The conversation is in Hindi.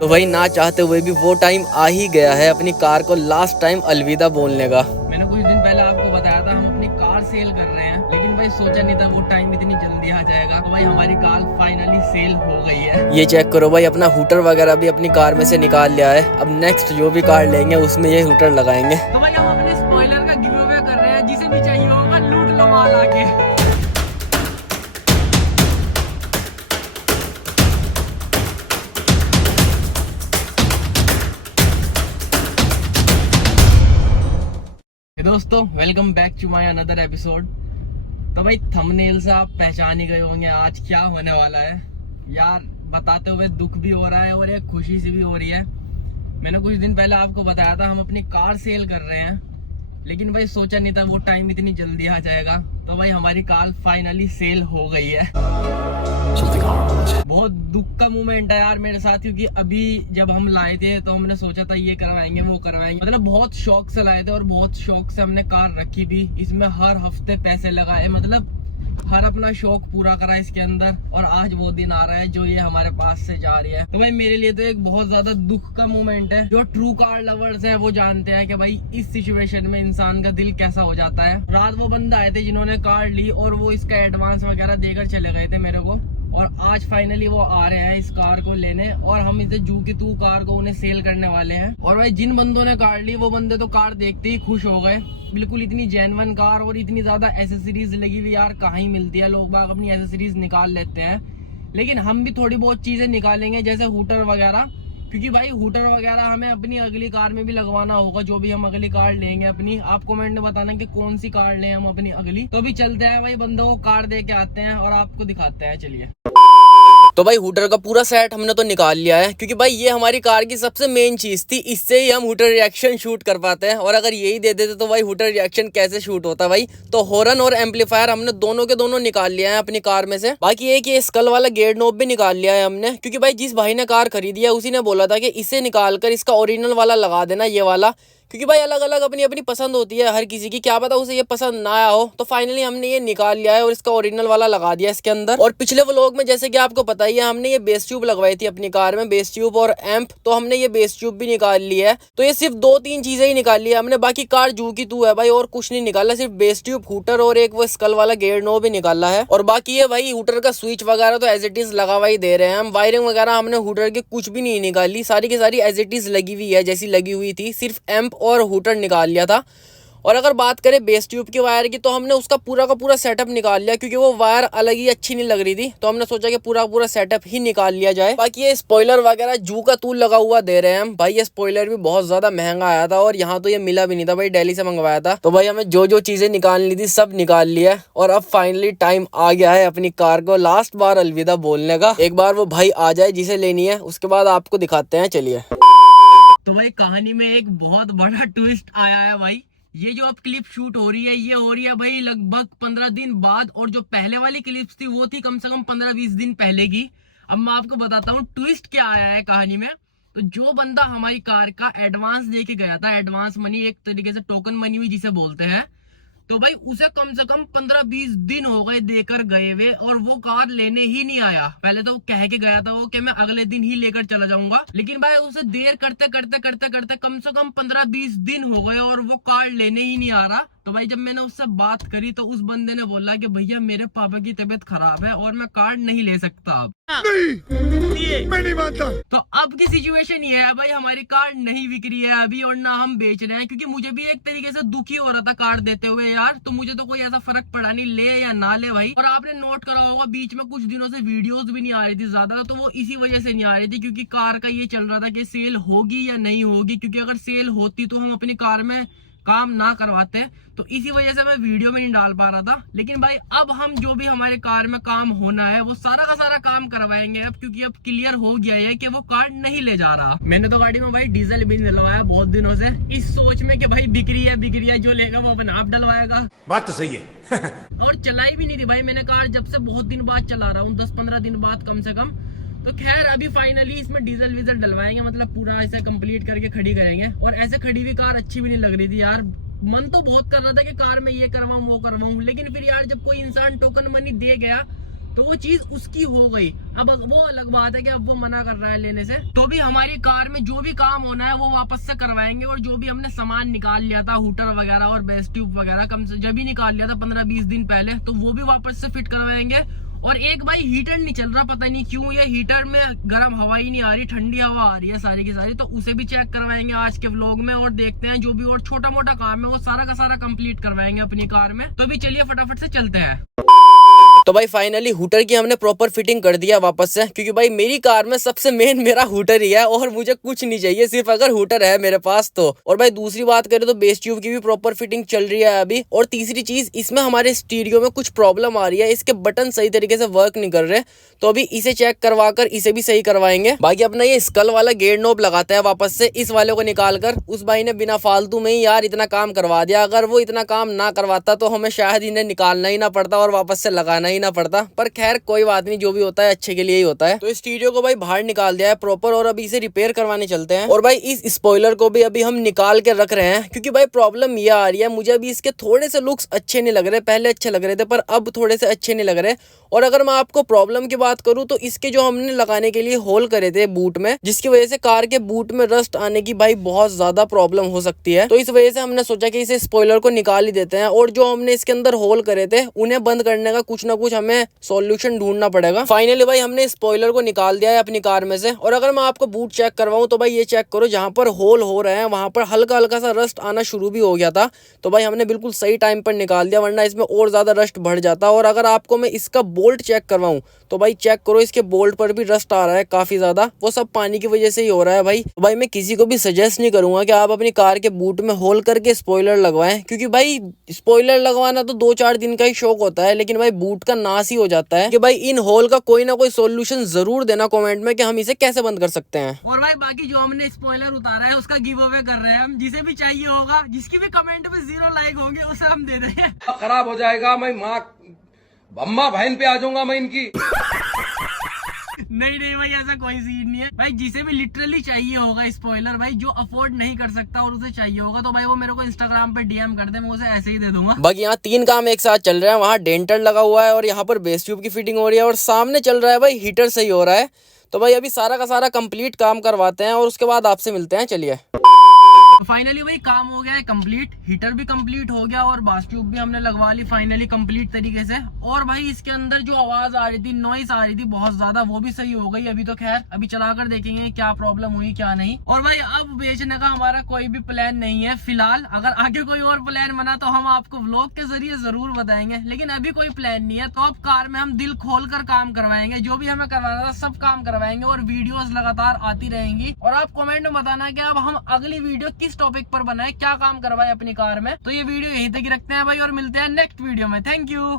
तो वही ना चाहते हुए भी वो टाइम आ ही गया है अपनी कार को लास्ट टाइम अलविदा बोलने का। मैंने कुछ दिन पहले आपको बताया था हम अपनी कार सेल कर रहे हैं, लेकिन भाई सोचा नहीं था वो टाइम इतनी जल्दी आ जाएगा। तो भाई हमारी कार फाइनली सेल हो गई है। ये चेक करो भाई, अपना हूटर वगैरह भी अपनी कार में से निकाल लिया है। अब नेक्स्ट जो भी कार लेंगे उसमें ये हूटर लगाएंगे। तो भाई हम अपने स्पॉइलर का गिव अवे कर रहे हैं, जिसे भी चाहिए होगा लूट लो माल आके। दोस्तों welcome back to my another episode. तो भाई थंबनेल से आप पहचान ही गए होंगे आज क्या होने वाला है। यार बताते हुए दुख भी हो रहा है और एक खुशी सी भी हो रही है। मैंने कुछ दिन पहले आपको बताया था हम अपनी कार सेल कर रहे हैं, लेकिन भाई सोचा नहीं था वो टाइम इतनी जल्दी आ जाएगा। तो भाई हमारी कार फाइनली सेल हो गई है। बहुत दुख का मोमेंट है यार मेरे साथ, क्योंकि अभी जब हम लाए थे तो हमने सोचा था ये करवाएंगे वो करवाएंगे, मतलब बहुत शौक से लाए थे और बहुत शौक से हमने कार रखी भी। इसमें हर हफ्ते पैसे लगाए, मतलब हर अपना शौक पूरा करा इसके अंदर। और आज वो दिन आ रहा है जो ये हमारे पास से जा रही है। तो भाई मेरे लिए तो एक बहुत ज्यादा दुख का मोमेंट है। जो ट्रू कार लवर्स है वो जानते हैं कि भाई इस सिचुएशन में इंसान का दिल कैसा हो जाता है। रात वो बंदा आए थे जिन्होंने कार ली और वो इसका एडवांस वगैरह देकर चले गए थे मेरे को, और आज फाइनली वो आ रहे हैं इस कार को लेने और हम इसे जू की तू कार को उन्हें सेल करने वाले हैं। और भाई जिन बंदों ने कार ली वो बंदे तो कार देखते ही खुश हो गए। बिल्कुल इतनी जेन्युइन कार और इतनी ज्यादा एसेसरीज लगी हुई यार कहाँ ही मिलती है। लोग बाग अपनी एसेसरीज निकाल लेते हैं, लेकिन हम भी थोड़ी बहुत चीजें निकालेंगे जैसे हूटर वगैरह, क्योंकि भाई हूटर वगैरह हमें अपनी अगली कार में भी लगवाना होगा। जो भी हम अगली कार लेंगे अपनी, आप कमेंट में बताना कि कौन सी कार लें हम अपनी अगली। तो भी चलते हैं भाई बंदों को कार दे के आते हैं और आपको दिखाते हैं। चलिए। तो भाई हूटर का पूरा सेट हमने तो निकाल लिया है, क्योंकि भाई ये हमारी कार की सबसे मेन चीज थी। इससे ही हम हूटर रिएक्शन शूट कर पाते हैं, और अगर यही दे देते तो भाई हूटर रिएक्शन कैसे शूट होता भाई। तो हॉर्न और एम्पलीफायर हमने दोनों के दोनों निकाल लिया है अपनी कार में से। बाकी एक ये स्कल वाला गेट नॉब भी निकाल लिया है हमने, क्योंकि भाई जिस भाई ने कार खरीदी है उसी ने बोला था कि इसे निकाल कर इसका ओरिजिनल वाला लगा देना, ये वाला। क्योंकि भाई अलग अलग अपनी अपनी पसंद होती है हर किसी की, क्या पता उसे ये पसंद ना आया हो। तो फाइनली हमने ये निकाल लिया है और इसका ओरिजिनल वाला लगा दिया इसके अंदर। और पिछले व्लॉग में जैसे कि आपको पता ही है हमने ये बेस ट्यूब लगवाई थी अपनी कार में, बेस ट्यूब और एम्प। तो हमने ये बेस ट्यूब भी निकाल ली है। तो ये सिर्फ 2-3 चीजें ही निकाल ली है हमने, बाकी कार जू की तू है भाई और कुछ नहीं निकाला। सिर्फ बेस ट्यूब, हूटर और एक वो स्कल वाला गेयर नॉब भी निकाला है। और बाकी ये भाई हूटर का स्विच वगैरह तो एज इट इज लगा हुआ ही दे रहे हैं हम। वायरिंग वगैरह हमने हूटर की कुछ भी नहीं निकाली, सारी की सारी एज इट इज लगी हुई है जैसी लगी हुई थी। सिर्फ एम्प और हूटर निकाल लिया था। और अगर बात करें बेस ट्यूब की वायर की, तो हमने उसका पूरा का पूरा सेटअप निकाल लिया, क्योंकि वो वायर अलग ही अच्छी नहीं लग रही थी। तो हमने सोचा कि पूरा पूरा सेटअप ही निकाल लिया जाए। बाकी ये स्पॉइलर वगैरह जू का तूल लगा हुआ दे रहे हैं हम। भाई ये स्पॉइलर भी बहुत ज्यादा महंगा आया था और यहाँ तो ये मिला भी नहीं था भाई, दिल्ली से मंगवाया था। तो भाई हमें जो जो चीजें निकालनी थी सब निकाल लिया, और अब फाइनली टाइम आ गया है अपनी कार को लास्ट बार अलविदा बोलने का। एक बार वो भाई आ जाए जिसे लेनी है, उसके बाद आपको दिखाते हैं। चलिए। तो भाई कहानी में एक बहुत बड़ा ट्विस्ट आया है भाई। ये जो अब क्लिप शूट हो रही है ये हो रही है भाई लगभग 15 दिन बाद, और जो पहले वाली क्लिप्स थी वो थी कम से कम 15-20 दिन पहले की। अब मैं आपको बताता हूँ ट्विस्ट क्या आया है कहानी में। तो जो बंदा हमारी कार का एडवांस देके गया था, एडवांस मनी एक तरीके से टोकन मनी भी जिसे बोलते हैं, तो भाई उसे कम से कम 15-20 दिन हो गए देकर गए हुए, और वो कार लेने ही नहीं आया। पहले तो कह के गया था वो कि मैं अगले दिन ही लेकर चला जाऊंगा, लेकिन भाई उसे देर करते करते करते करते कम से कम 15-20 दिन हो गए और वो कार लेने ही नहीं आ रहा। तो भाई जब मैंने उससे बात करी तो उस बंदे ने बोला कि भैया मेरे पापा की तबीयत खराब है और मैं कार नहीं ले सकता अब। नहीं, मैं नहीं मानता। तो अब की सिचुएशन ये है भाई, हमारी कार नहीं बिक रही है अभी और ना हम बेच रहे हैं, क्योंकि मुझे भी एक तरीके से दुखी हो रहा था कार देते हुए यार। तो मुझे तो कोई ऐसा फर्क पड़ा नहीं ले या ना ले भाई। और आपने नोट करा होगा बीच में कुछ दिनों से वीडियोस भी नहीं आ रही थी ज्यादा, तो वो इसी वजह से नहीं आ रही थी, क्योंकि कार का ये चल रहा था कि सेल होगी या नहीं होगी। क्योंकि अगर सेल होती तो हम अपनी कार में काम ना करवाते, तो इसी वजह से मैं वीडियो में नहीं डाल पा रहा था। लेकिन भाई अब हम जो भी हमारे कार में काम होना है वो सारा का सारा काम करवाएंगे अब, क्योंकि अब क्लियर हो गया है कि वो कार नहीं ले जा रहा। मैंने तो गाड़ी में भाई डीजल भी डलवाया बहुत दिनों से, इस सोच में कि भाई बिक्री है जो लेगा वो अपने आप डलवाएगा। बात तो सही है। और चलाई भी नहीं थी भाई मैंने कार, जब से बहुत दिन बाद चला रहा हूँ, 10-15 दिन बाद कम से कम। तो खैर अभी फाइनली इसमें डीजल वीजल डलवाएंगे, मतलब पूरा ऐसे कंप्लीट करके खड़ी करेंगे। और ऐसे खड़ी हुई कार अच्छी भी नहीं लग रही थी यार। मन तो बहुत कर रहा था कि कार में ये करवाऊं वो करवाऊं, लेकिन फिर यार जब कोई इंसान टोकन मनी दे गया तो वो चीज उसकी हो गई। अब वो अलग बात है कि अब वो मना कर रहा है लेने से, तो भी हमारी कार में जो भी काम होना है वो वापस से करवाएंगे। और जो भी हमने सामान निकाल लिया था, हूटर वगैरह और बेस ट्यूब वगैरह, कम से जब भी निकाल लिया था 15-20 दिन पहले, तो वो भी वापस से फिट करवाएंगे। और एक भाई हीटर नहीं चल रहा, पता नहीं क्यों, ये हीटर में गर्म हवा ही नहीं आ रही, ठंडी हवा आ रही है सारी की सारी, तो उसे भी चेक करवाएंगे आज के व्लॉग में। और देखते हैं जो भी और छोटा मोटा काम है वो सारा का सारा कंप्लीट करवाएंगे अपनी कार में। तो भी चलिए फटाफट से चलते हैं। तो भाई फाइनली हूटर की हमने प्रॉपर फिटिंग कर दिया वापस से, क्योंकि भाई मेरी कार में सबसे मेन मेरा हूटर ही है और मुझे कुछ नहीं चाहिए सिर्फ अगर हूटर है मेरे पास तो। और भाई दूसरी बात करें तो बेस ट्यूब की भी प्रॉपर फिटिंग चल रही है अभी। और तीसरी चीज, इसमें हमारे स्टीरियो में कुछ प्रॉब्लम आ रही है, इसके बटन सही तरीके से वर्क नहीं कर रहे, तो अभी इसे चेक करवा कर इसे भी सही करवाएंगे। बाकी अपना ये स्कल वाला गेयर नॉब लगाता है वापस से, इस वाले को निकाल कर। उस भाई ने बिना फालतू में ही यार इतना काम करवा दिया, अगर वो इतना काम ना करवाता तो हमें शायद इन्हें निकालना ही ना पड़ता और वापस से लगाना ही ना पड़ता। पर खैर कोई बात नहीं, जो भी होता है अच्छे के लिए ही होता है। तो स्टीरियो को भाई बाहर निकाल दिया है प्रॉपर और अभी इसे रिपेयर करवाने चलते हैं। और भाई इस स्पॉइलर को भी अभी हम निकाल के रख रहे हैं, क्योंकि भाई प्रॉब्लम ये आ रही है, मुझे अभी इसके थोड़े से लुक्स अच्छे नहीं लग रहे, पहले अच्छे लग रहे थे पर अब थोड़े से अच्छे नहीं लग रहे। और अगर मैं आपको प्रॉब्लम की बात करूं तो इसके जो हमने लगाने के लिए होल करे थे बूट में, जिसकी वजह से कार के बूट में रस्ट आने की भाई बहुत ज्यादा प्रॉब्लम हो सकती है, तो इस वजह से हमने सोचा कि इसे स्पॉइलर को निकाल ही देते हैं। और जो हमने इसके अंदर होल करे थे उन्हें बंद करने का कुछ ना कुछ हमें सॉल्यूशन ढूंढना पड़ेगा। फाइनली भाई हमने स्पॉइलर को निकाल दिया है अपनी कार में से। और अगर मैं आपको बूट चेक करवाऊं तो भाई ये चेक करो, जहां पर होल हो रहे हैं वहां पर हल्का हल्का सा रस्ट आना शुरू भी हो गया था, तो भाई हमने बिल्कुल सही टाइम पर निकाल दिया, वरना इसमें और ज्यादा रस्ट बढ़ जाता। और अगर आपको मैं इसका बोल्ट चेक करवाऊं तो भाई चेक करो, इसके बोल्ट पर भी रस्ट आ रहा है काफी ज्यादा, वो सब पानी की वजह से ही हो रहा है भाई। तो भाई मैं किसी को भी सजेस्ट नहीं करूंगा कि आप अपनी कार के बूट में होल करके स्पॉइलर लगवाएं, क्योंकि भाई स्पॉइलर लगवाना तो 2-4 दिन का ही शौक होता है, लेकिन भाई बूट का नाश ही हो जाता है। कि भाई इन होल का कोई ना कोई सॉल्यूशन जरूर देना कमेंट में कि हम इसे कैसे बंद कर सकते हैं। और भाई बाकी जो हमने स्पॉइलर उतारा है उसका गिव अवे कर रहे हैं हम, जिसे भी चाहिए होगा, जिसकी भी कमेंट में 0 लाइक होंगे उसे हम दे रहे हैं। खराब हो जाएगा, मैं माँ अम्मा बहन पे आ जाऊंगा मैं इनकी। नहीं भाई ऐसा कोई सीन नहीं है भाई, जिसे भी लिटरली चाहिए होगा स्पॉइलर, भाई जो अफोर्ड नहीं कर सकता और उसे चाहिए होगा तो भाई वो मेरे को इंस्टाग्राम पे डीएम कर दे, मैं उसे ऐसे ही दे दूंगा। बाकी यहाँ 3 काम एक साथ चल रहे हैं, वहाँ डेंटर लगा हुआ है और यहाँ पर बेस ट्यूब की फिटिंग हो रही है और सामने चल रहा है भाई हीटर सही हो रहा है। तो भाई अभी सारा का सारा कंप्लीट काम करवाते हैं और उसके बाद आपसे मिलते हैं, चलिए। फाइनली भाई काम हो गया है कंप्लीट, हीटर भी कंप्लीट हो गया और बास ट्यूब भी हमने लगवा ली फाइनली कंप्लीट तरीके से। और भाई इसके अंदर जो आवाज आ रही थी, नॉइस आ रही थी बहुत ज्यादा, वो भी सही हो गई अभी। तो खैर अभी चलाकर देखेंगे क्या प्रॉब्लम हुई क्या नहीं। और भाई अब बेचने का हमारा कोई भी प्लान नहीं है फिलहाल, अगर आगे कोई और प्लान बना तो हम आपको व्लॉग के जरिए जरूर बताएंगे, लेकिन अभी कोई प्लान नहीं है। तो अब कार में हम दिल खोल कर काम करवाएंगे, जो भी हमें करवाना था सब काम करवाएंगे और वीडियोस लगातार आती रहेंगी। और आप कमेंट में बताना कि अब हम अगली वीडियो किस टॉपिक पर बनाए, क्या काम करवाए अपनी कार में। तो ये वीडियो यहीं तक ही रखते हैं भाई और मिलते हैं नेक्स्ट वीडियो में। Thank you.